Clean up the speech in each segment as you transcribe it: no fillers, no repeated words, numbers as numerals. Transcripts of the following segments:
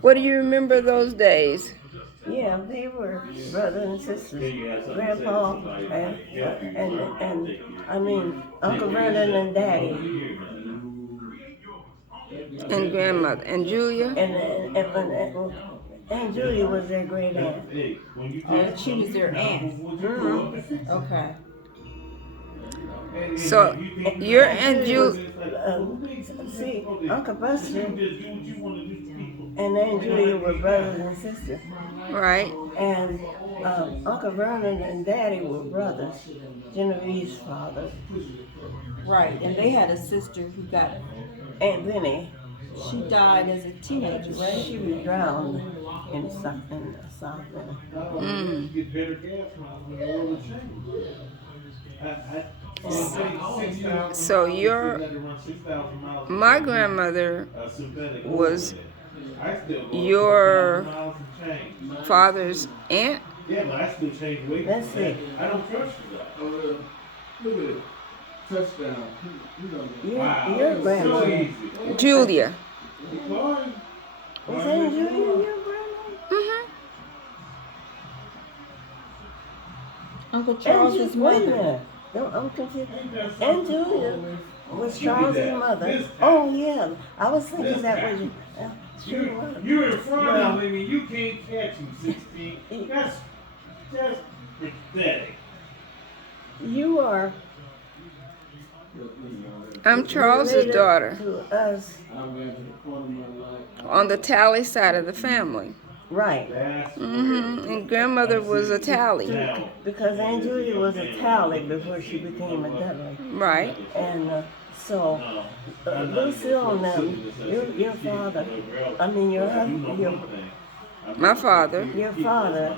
What do you remember those days? Yeah, they were brothers and sisters. Grandpa and I mean Uncle Vernon and Daddy And grandmother and Julia? and Julia was their great aunt. Oh, she was their aunt. Mm-hmm. Okay. So your And Aunt Julia was Julia, see Uncle Buster and Aunt Julia were brothers and sisters. right? And Uncle Vernon and Daddy were brothers, Genevieve's father. Right. And they had a sister who got, Aunt Vinny, she died as a teenager, right? she was drowned in the South End. Mm. So my grandmother was your father's aunt? That's it. Your grandmother. Julia. Was Aunt Julia your grandmother? Mm-hmm. Uncle Charles's Wait a mother. minute. No, I'm confused. Aunt Julia was Charles's mother. Oh yeah, I was thinking that was. Sure was. You're in front of him and you can't catch him, 16. That's pathetic. You are. I'm Charles's daughter To us, on the Tally side of the family. right? Mm-hmm. And grandmother was a Tally. Because Aunt Julia was a Tally before she became a Dudley. Right. And so Lucille and them, your father, I mean your husband, My father. your father,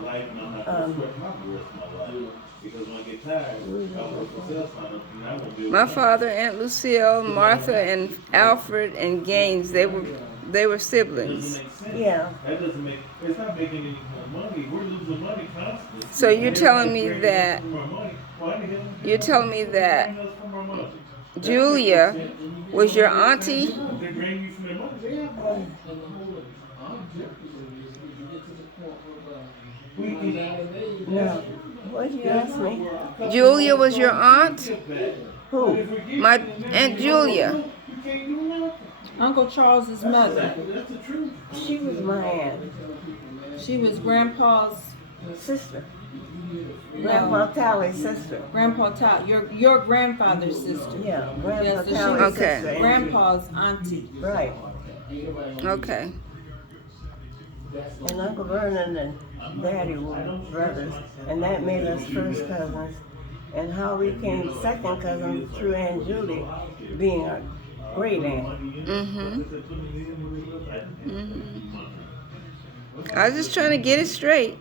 My father, Aunt Lucille, Martha, and Alfred and Gaines, they were siblings. yeah. That doesn't make, it's not making any more money. We're losing money constantly. So you're telling me that Julia was your auntie? They bring you from their money. No. What did you ask me? Julia was your aunt? Who? My Aunt Julia. Uncle Charles's mother. She was my aunt. She was Grandpa's Sister. Grandpa Tally's sister. Grandpa Tal, your grandfather's sister. Yeah, Grandpa Yes, so she Tally's was Okay. sister. Grandpa's auntie. Right. Okay. And Uncle Vernon and Daddy were brothers, and that made us first cousins. And how we became second cousins through Aunt Julie being our great aunt. Mm-hmm. Mm-hmm. I was just trying to get it straight.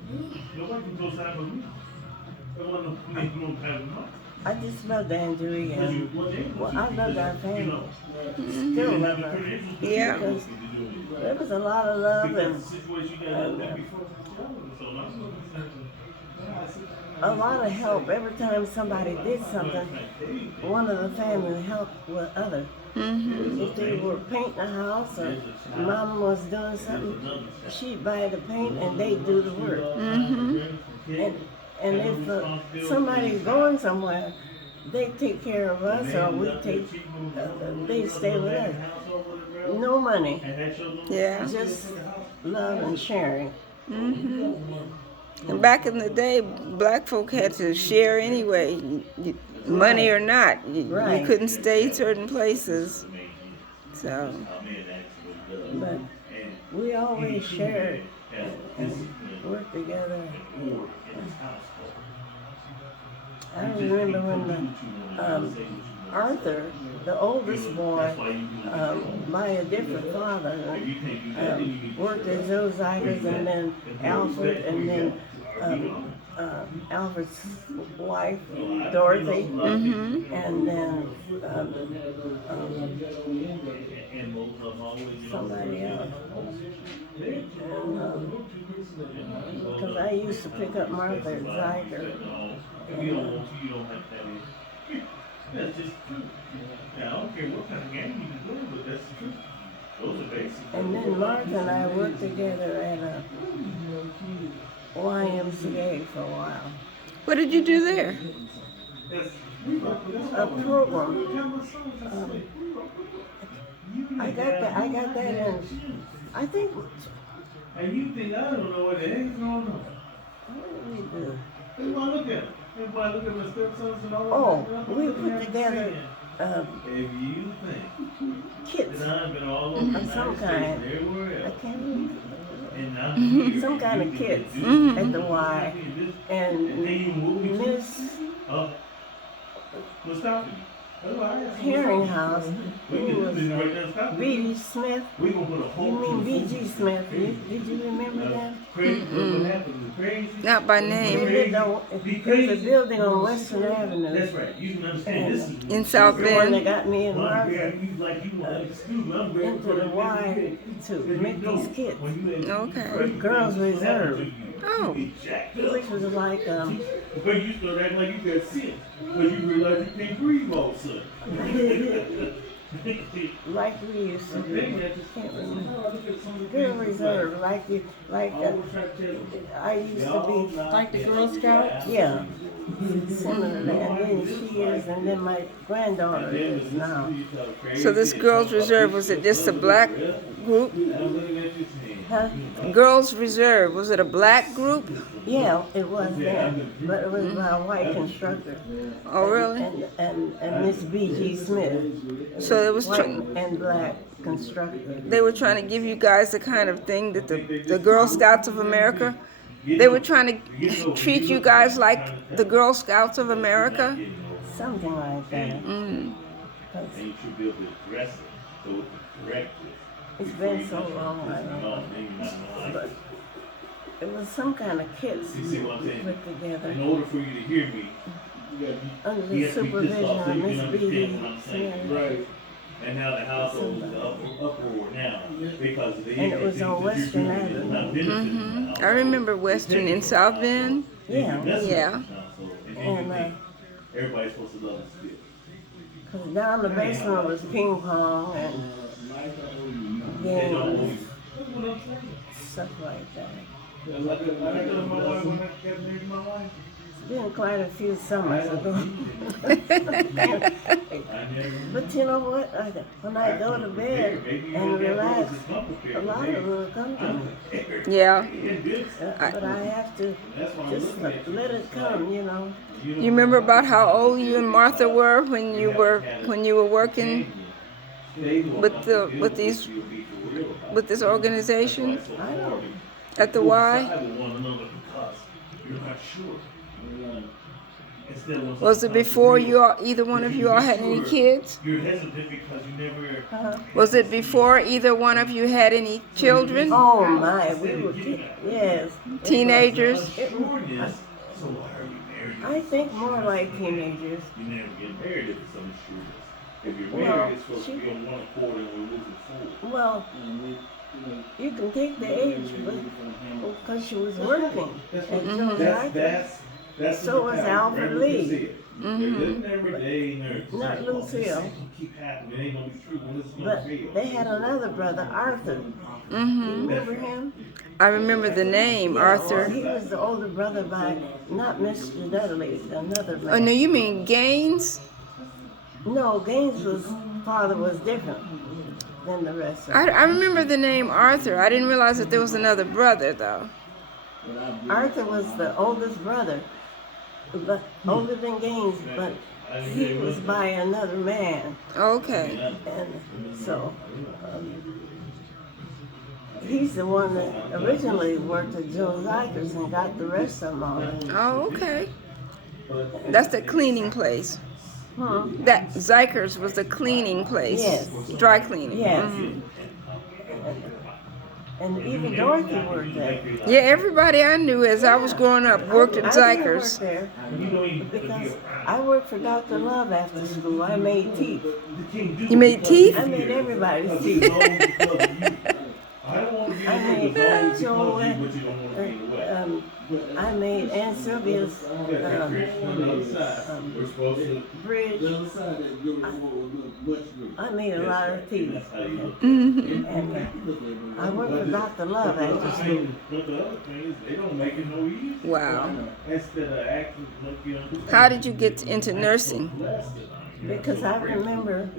I just loved Aunt Julie, and well, I loved our family. Still love her. Yeah. Because there was a lot of love and a lot of help. Every time somebody did something, one of the family helped with others. Mm-hmm. If they were painting a house or Mom was doing something, she'd buy the paint and they'd do the work. Mm-hmm. And if somebody's going somewhere, they take care of us or they stay with us. No money, Yeah. just love and sharing. Mm-hmm. And back in the day, black folk had to share anyway, money or not. You Right. couldn't stay certain places. So, But we always shared and worked together. I remember when Arthur, the oldest boy, by a different father, worked as Ozigers, and then Alfred, and then Alfred's wife, Dorothy, mm-hmm. and then somebody else. Because I used to pick up Martha at Zyger. That's just true. Now, I don't care what kind of game you play, but that's the truth. Those are basic. And then Martha and I worked together at a YMCA for a while. What did you do there? A program. I got that in, I think, And you think I don't know what the heck is going on? what did we do? Everybody look at them. Everybody look at my stepsons and all Oh, that. we put together If you think kits that I've been all over the of some United States kind. and everywhere I else, can't remember. and I'm here, Some kind of you kits can do at the Y. and then you move me to Miss what's stopping you? That's why I asked you, Herringhouse, we who can do was this right now. Stop it. B.G. Smith. We gonna put a whole You mean two B.G. Smith? Did you remember that? Crazy. What happened was crazy. Not by They name. lived on, there's a building on Western Avenue. That's right. You can understand this is In South The one that Bend. got me and Well, Martha you like you want to excuse me. I'm very into the Y to make these kits. Okay. Girls Reserve, Oh. which was like, But you start acting like you got sick, but you realize you can't breathe all of a sudden. like we used to do. Can't remember. Girl Reserve, like I used to be. Like the Girl Scouts? Yeah, similar to that. And then she is, and then my granddaughter is now. So this Girls Reserve, was it just a black group? Huh? Girls Reserve, was it a black group? Yeah, it was then, but it was by a white constructor. Oh, really? And Miss B.G. Smith. So it was White tr- and black constructor. they were trying to give you guys the kind of thing that the Girl Scouts of America, they were trying to treat you guys like the Girl Scouts of America? Something like that. Mm. 'Cause And you should be able to address it, so it's correct. it's been so long, I don't know. But it was some kind of kits You see what I'm we saying? put together In order for you to hear me, under you the have to be supervision pissed off so of you Miss can B.D. understand what I'm saying. Smith. Right. And now the household is uproar now because of the And it was on Western Avenue. I remember Western in South Bend. Yeah, Yeah. and Everybody's supposed to love us still. because down the basement was ping pong and games, stuff like that. It's been quite a few summers ago. But you know what? When I go to bed and relax, a lot of it will come to me. Yeah. But I have to just let it come, you know. You remember about how old you and Martha were when you were working with this organization I don't. at the Y? Was it before either one of you all had any kids? You're hesitant because you never. Was it before either one of you had any children? Oh my, we were kids. Yes. Teenagers? Sureness, so why are you married? I think more like teenagers. You never get married if it's some sureness. If you're Well, married, it's supposed to be on one accord and we're moving forward. Well, you can take the age, but because she was working at Jones Arthur. That's So was Alfred Lee. They're living every day and they're Not Lucille. keep happening. It ain't gonna be true when it's But gonna fail. they had another brother, Arthur. You remember him? I remember the name, Well, Arthur. he was the older brother by, not Mr. Dudley, another Oh, man. no, you mean Gaines? No, Gaines's father was different than the rest of them. I remember the name Arthur. I didn't realize that there was another brother, though. Arthur was the oldest brother, but older than Gaines, but he was by another man. Okay. And so, he's the one that originally worked at Joe Zikers and got the rest of them on it. Oh, okay. That's the cleaning place. That Zikers was the cleaning place. Yes. Dry cleaning. Yes. Mhm. And even Dorothy worked there. Yeah, everybody I knew as I was growing up worked at I didn't work Zikers. there because I worked for Dr. Love after school. I made teeth. You made teeth? I made everybody's teeth. I made Joe, I made Aunt Sylvia's bridge. I made a lot of teas. Mm-hmm. And I worked for Dr. Love after school. Wow. How did you get into nursing? Because I remember,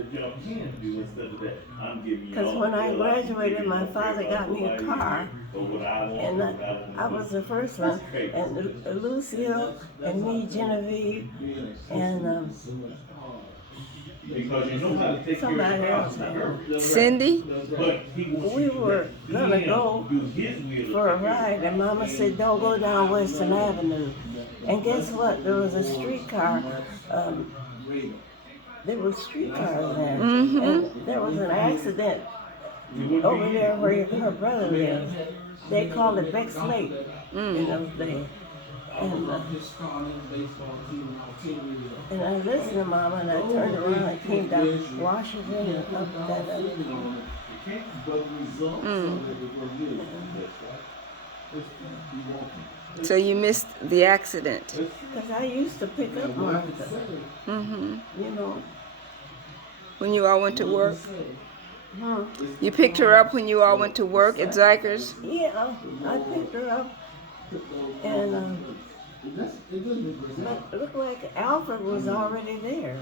because when I graduated, my father got me a car, and I was the first one, and Lucille and me, Genevieve, and somebody else. Cindy? We were gonna go for a ride, and Mama said, "Don't go down Western Avenue." And guess what? There was a streetcar. There were streetcars there, and there was an accident over there where her brother lives. They called it Beck's Lake in those days. And I listened to Mama, and I turned around and came down Washington and up that other. So you missed the accident. Because I used to pick up Martha, you know. When you all went to work? You picked her up when you all went to work at Zikers? Yeah, I picked her up, and but it looked like Alfred was already there.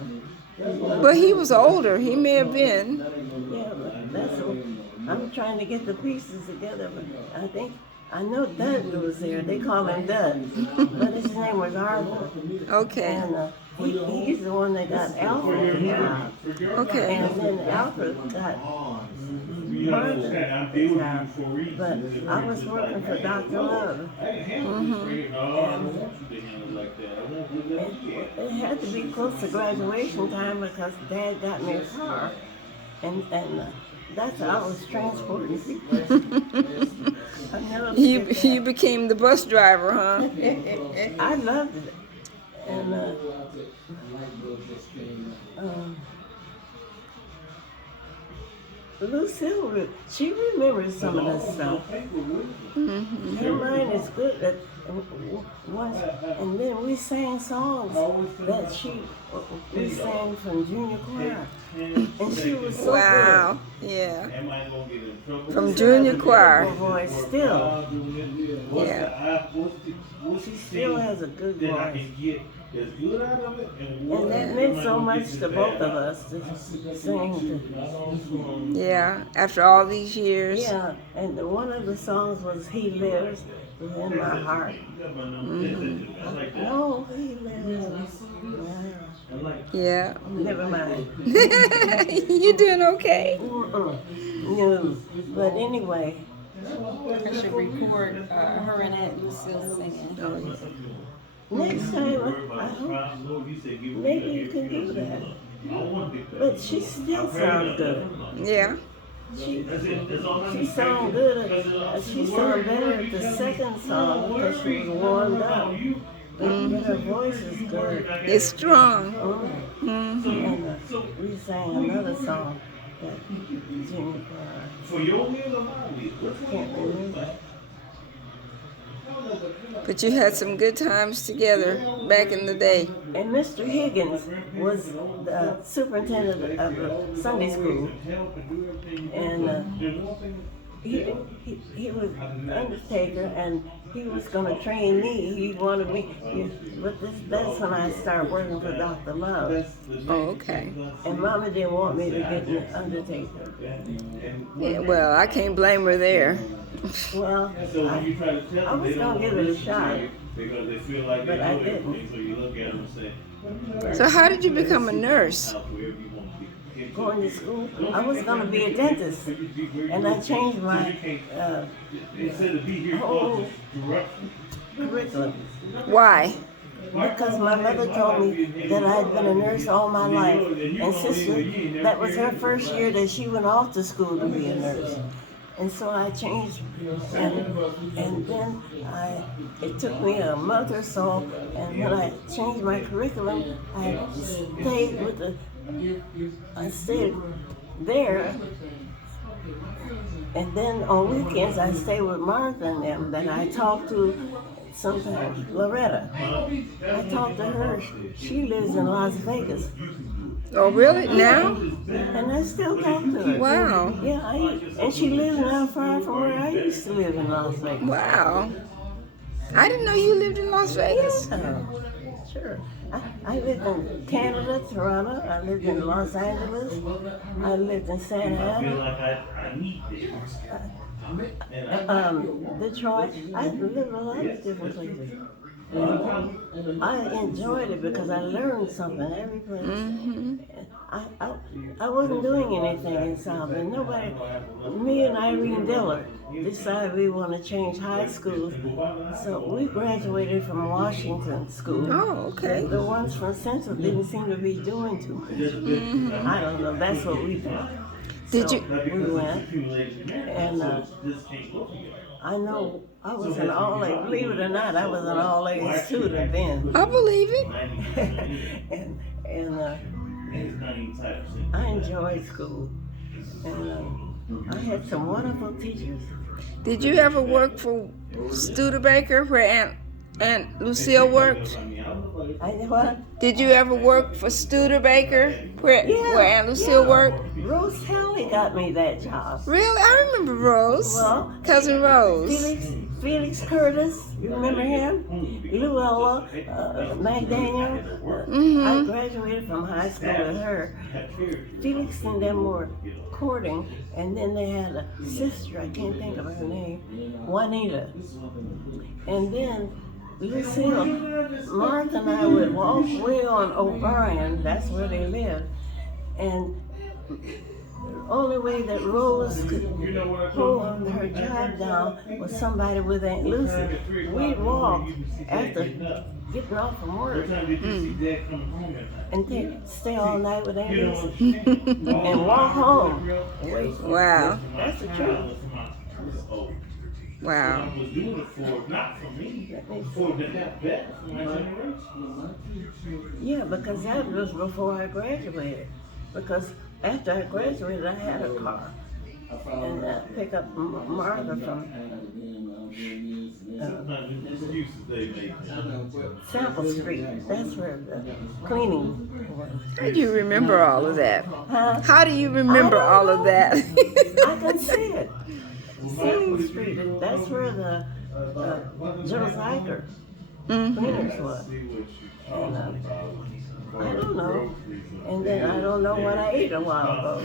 But he was older. He may have been. Yeah, but that's what, I'm trying to get the pieces together, but I know Dud was there. They call him Dud, but his name was Arthur. Okay. And he's the one that got Alfred the job. Okay. And then Alfred got Martha the job. But I was working for Dr. Love. And it had to be close to graduation time because Dad got me a car. And that's how I was transporting people. You became the bus driver, huh? I loved it. And Lucille, she remembers some of this stuff. Her mind is good. And then we sang songs that we sang from junior choir. And she was so Wow. good. Yeah. From junior choir. Voice still. Yeah. She still has a good voice. And that meant so much to both of us to sing. Yeah. After all these years. Yeah, and one of the songs was "He Lives Within My Heart." No, He lives. Yeah. Never mind. You doing okay? No, but anyway. I should record her and Aunt Lucille singing. Next time, I hope maybe you can do that. But she still sounds good. Yeah. She sounded good. She sounded better at the second song because she was warmed up. But her voice is good. It's strong. And we sang another song that Junior can't remember. But you had some good times together back in the day. And Mr. Higgins was the superintendent of the Sunday school. And he was an undertaker, and he was going to train me. He wanted me, but that's when I started working for Dr. Love. Oh, okay. And Mama didn't want me to get an undertaker. Yeah, well, I can't blame her there. Well, I was going to give it a shot, but I didn't. So how did you become a nurse? Going to school, I was going to be a dentist, and I changed my whole curriculum. Why? Because my mother told me that I had been a nurse all my life, and sister, that was her first year that she went off to school to be a nurse. And so I changed, and then it took me a month or so, and when I changed my curriculum, I stayed there, And then on weekends, I stay with Martha and them that I talk to sometimes. Loretta. I talk to her. She lives in Las Vegas. Oh, really? Now? And I still talk to her. Wow. Yeah, and she lives not far from where I used to live in Las Vegas. Wow. I didn't know you lived in Las Vegas. Sure. I lived in Canada, Toronto. I lived in Los Angeles. I lived in Santa Ana. Detroit. I lived a lot of different places. I enjoyed it because I learned something every place. Mm-hmm. I wasn't doing anything in South Bend. Nobody, me and Irene Diller decided we want to change high schools. So we graduated from Washington School. Oh, okay. The ones from Central didn't seem to be doing too much. Mm-hmm. I don't know. That's what we thought. Did So you? We went, and I know I was an all-A. Believe it or not, I was an all-A student then. I believe it. and I enjoyed school, and I had some wonderful teachers. Did you ever work for Studebaker where Aunt Lucille worked? What? Did you ever work for Studebaker where Aunt Lucille worked? Rose Kelly got me that job. Really? I remember Rose. Well, Cousin Rose. Felix Curtis, you remember him? Luella, McDaniel. I graduated from high school with her. Felix and them were courting, and then they had a sister, I can't think of her name, Juanita. And then Lucille, Martha and I would walk way on O'Brien, that's where they lived, and the only way that Rose could hold her job down was somebody with Aunt Lucy. We'd walk after getting off from work and stay all night with Aunt Lucy and walk home. Wow. That's the truth. Wow. Yeah, because that was before I graduated. Because after I graduated, I had a car. And I picked up Martha from Sample Street. That's where the cleaning was. How do you remember all of that? Huh? How do you remember all of that? I can see it. Sample Street, that's where the Joe Zeiger cleaners was. And I don't know. And then I don't know what I ate a while ago.